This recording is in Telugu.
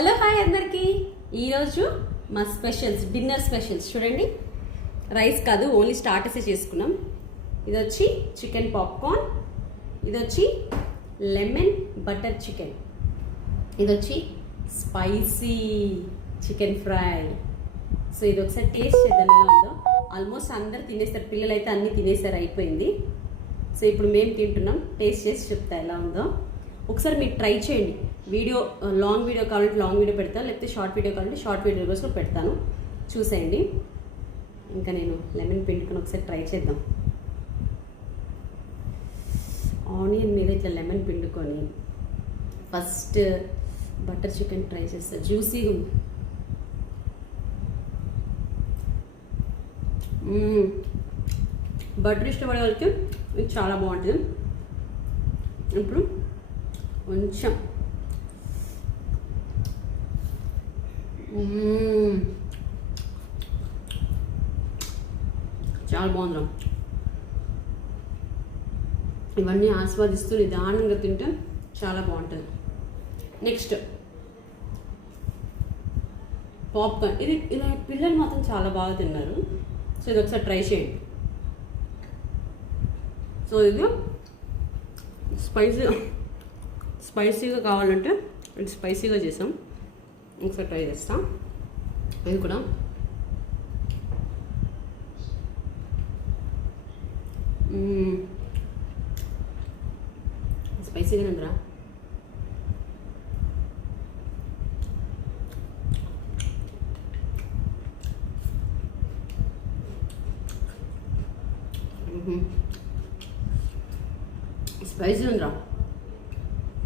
హలో హాయ్ అందరికీ. ఈరోజు మా స్పెషల్స్, డిన్నర్ స్పెషల్స్ చూడండి. రైస్ కాదు, ఓన్లీ స్టార్టర్సే చేసుకున్నాం. ఇది వచ్చి చికెన్ పాప్కార్న్, ఇది వచ్చి లెమన్ బటర్ చికెన్, ఇది వచ్చి స్పైసీ చికెన్ ఫ్రై. సో ఇది ఒకసారి టేస్ట్ చేద్దాం ఎలా ఉందో. ఆల్మోస్ట్ అందరు తినేస్తారు, పిల్లలు అయితే అన్నీ తినేసారు, అయిపోయింది. సో ఇప్పుడు మేము తింటున్నాం, టేస్ట్ చేసి చెప్తా ఎలా ఉందో. ఒకసారి మీరు ట్రై చేయండి. వీడియో లాంగ్ వీడియో కావాలంటే లాంగ్ వీడియో పెడతాను, లేకపోతే షార్ట్ వీడియో కావాలంటే షార్ట్ వీడియో కోసం పెడతాను, చూసేయండి. ఇంకా నేను లెమన్ పిండుకొని ఒకసారి ట్రై చేద్దాం. ఆనియన్ మీద ఇట్లా లెమన్ పిండుకొని ఫస్ట్ బటర్ చికెన్ ట్రై చేస్తాను. జ్యూసీగా ఉంది. బటర్ ఇష్టపడే వాళ్ళకి ఇది చాలా బాగుంటుంది. ఇప్పుడు కొంచెం చాలా బాగుంది. ఇవన్నీ ఆస్వాదిస్తూ నిదానంగా తింటే చాలా బాగుంటుంది. Next popcorn. ఇది ఇలా పిల్లలు మాత్రం చాలా బాగా తిన్నారు. సో ఇది ఒకసారి ట్రై చేయండి. సో ఇది స్పైసీగా కావాలంటే ఇది స్పైసీగా చేసాం. ఒకసారి ట్రై చేస్తాం. ఇది కూడా స్పైసీగానే ఉందిరా. స్పైసీ ఉందిరా.